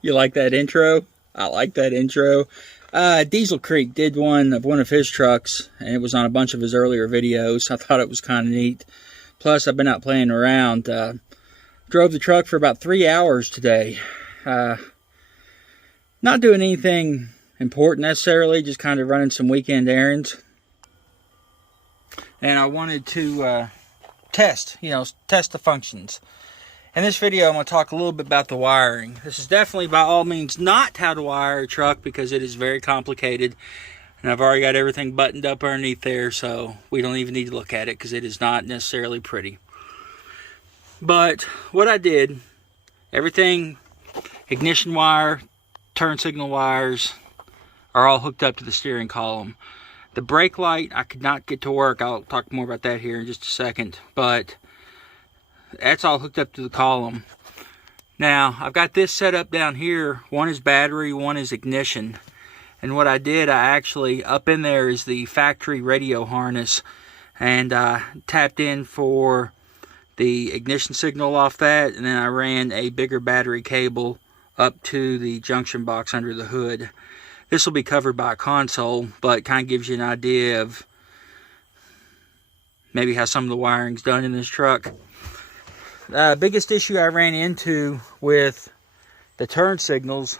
You like that intro? I like that intro. Diesel Creek did one of his trucks, and it was on a bunch of his earlier videos. I thought it was kind of neat. Plus, I've been out playing around. Drove the truck for about 3 hours today. Not doing anything important necessarily, just kind of running some weekend errands. And I wanted to test the functions. In this video, I'm going to talk a little bit about the wiring. This is definitely by all means not how to wire a truck because it is very complicated. And I've already got everything buttoned up underneath there, so we don't even need to look at it because it is not necessarily pretty. But what I did, everything, ignition wire, turn signal wires, are all hooked up to the steering column. The brake light I could not get to work. I'll talk more about that here in just a second. But that's all hooked up to the column. Now, I've got this set up down here. One is battery, one is ignition. And what I did, I actually, up in there is the factory radio harness. And I tapped in for the ignition signal off that. And then I ran a bigger battery cable up to the junction box under the hood. This will be covered by a console, but it kind of gives you an idea of maybe how some of the wiring's done in this truck. Biggest issue I ran into with the turn signals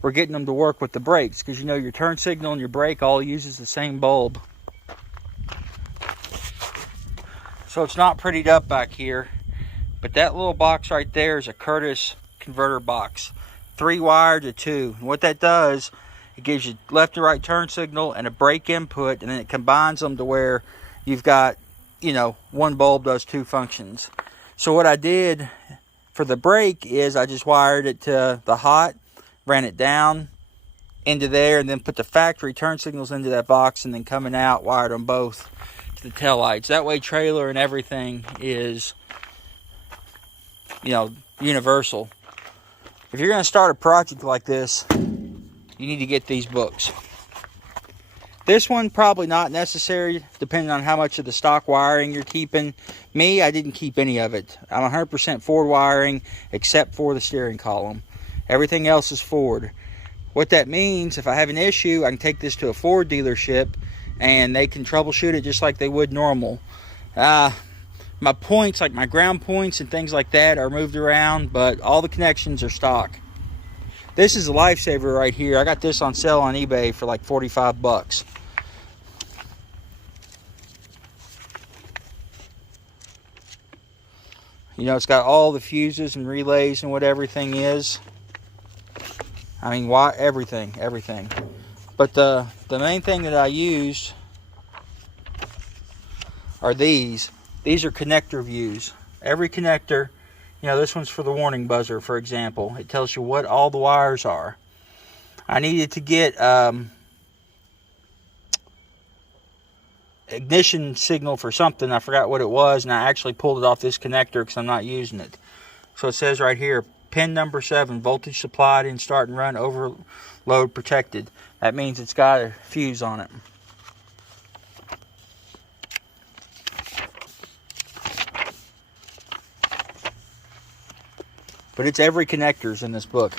were getting them to work with the brakes, because you know your turn signal and your brake all uses the same bulb. So it's not prettied up back here, but that little box right there is a Curtis converter box. 3 wire to 2. And what that does, it gives you left and right turn signal and a brake input, and then it combines them to where you've got, one bulb does 2 functions. So what I did for the brake is I just wired it to the hot, ran it down into there, and then put the factory turn signals into that box, and then coming out, wired them both to the taillights. That way trailer and everything is, universal. If you're going to start a project like this, you need to get these books. This one probably not necessary, depending on how much of the stock wiring you're keeping. Me, I didn't keep any of it. I'm 100% Ford wiring, except for the steering column. Everything else is Ford. What that means, if I have an issue, I can take this to a Ford dealership, and they can troubleshoot it just like they would normal. My points, like my ground points and things like that, are moved around, but all the connections are stock. This is a lifesaver right here. I got this on sale on eBay for like 45 bucks. It's got all the fuses and relays and what everything is. I mean, why everything. But the main thing that I used are these. These are connector views. Every connector, this one's for the warning buzzer, for example. It tells you what all the wires are. I needed to get ignition signal for something. I forgot what it was, and I actually pulled it off this connector because I'm not using it. So it says right here, pin number 7, voltage supplied in start and run, overload protected. That means it's got a fuse on it. But it's every connectors in this book.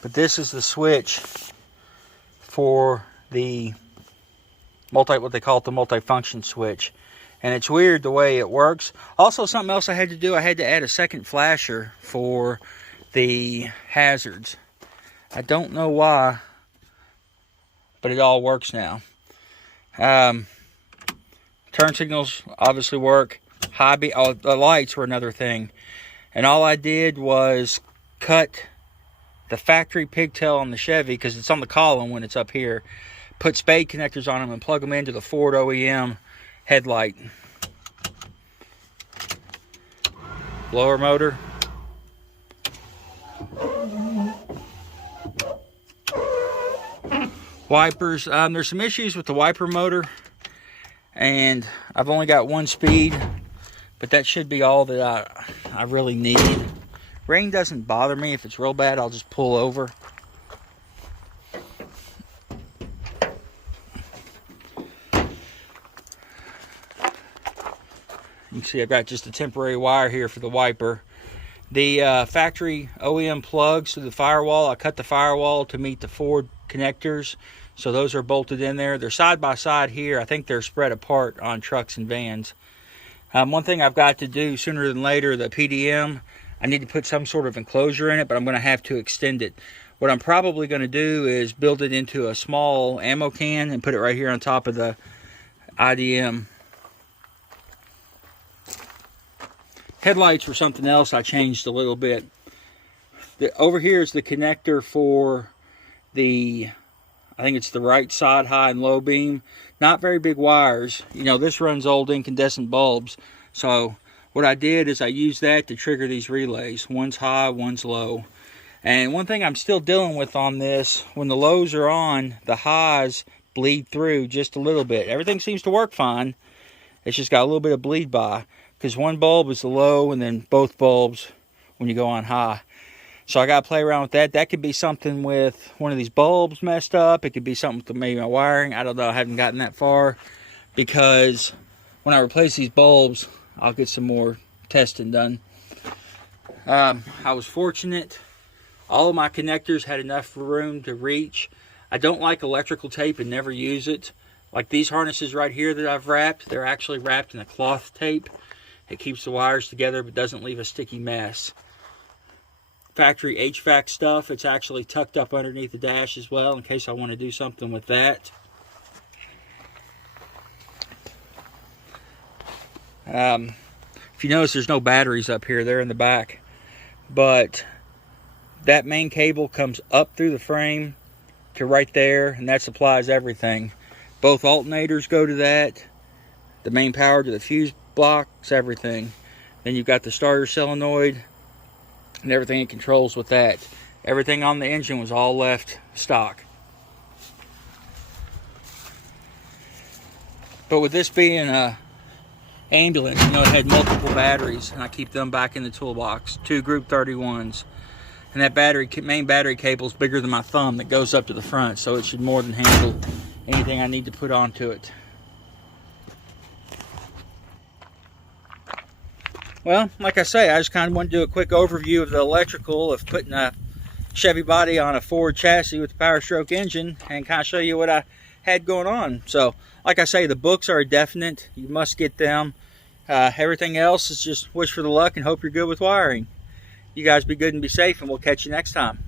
But this is the switch for the what they call it, the multi-function switch. And it's weird the way it works. Also, something else I had to do, I had to add a second flasher for the hazards. I don't know why, but it all works now. Turn signals obviously work. The lights were another thing. And all I did was cut the factory pigtail on the Chevy, because it's on the column when it's up here. Put spade connectors on them and plug them into the Ford OEM headlight. Blower motor. Wipers. There's some issues with the wiper motor, and I've only got 1 speed, but that should be all that I really need. Rain doesn't bother me. If it's real bad, I'll just pull over. You can see I've got just a temporary wire here for the wiper. The factory OEM plugs to the firewall, I cut the firewall to meet the Ford connectors. So those are bolted in there. They're side by side here. I think they're spread apart on trucks and vans. One thing I've got to do sooner than later, the PDM, I need to put some sort of enclosure in it, but I'm going to have to extend it. What I'm probably going to do is build it into a small ammo can and put it right here on top of the IDM. Headlights were something else I changed a little bit. Over here is the connector for the, I think it's the right side high and low beam. Not very big wires. You know, this runs old incandescent bulbs. So what I did is I used that to trigger these relays. One's high, one's low. And one thing I'm still dealing with on this, when the lows are on, the highs bleed through just a little bit. Everything seems to work fine. It's just got a little bit of bleed by. Because one bulb is the low and then both bulbs when you go on high. So I got to play around with that. That could be something with one of these bulbs messed up. It could be something with maybe my wiring. I don't know. I haven't gotten that far. Because when I replace these bulbs, I'll get some more testing done. I was fortunate. All of my connectors had enough room to reach. I don't like electrical tape and never use it. Like these harnesses right here that I've wrapped, they're actually wrapped in a cloth tape. It keeps the wires together but doesn't leave a sticky mess. Factory HVAC stuff, it's actually tucked up underneath the dash as well in case I want to do something with that. If you notice, there's no batteries up here. They're in the back. But that main cable comes up through the frame to right there, and that supplies everything. Both alternators go to that. The main power to the fuse blocks, everything. Then you've got the starter solenoid and everything it controls with that. Everything on the engine was all left stock. But with this being a ambulance, you know, it had multiple batteries, and I keep them back in the toolbox. 2 Group 31s. And that main battery cable is bigger than my thumb that goes up to the front, so it should more than handle anything I need to put onto it. Well, like I say, I just kind of want to do a quick overview of the electrical of putting a Chevy body on a Ford chassis with a Powerstroke engine and kind of show you what I had going on. So, like I say, the books are definite. You must get them. Everything else is just wish for the luck and hope you're good with wiring. You guys be good and be safe, and we'll catch you next time.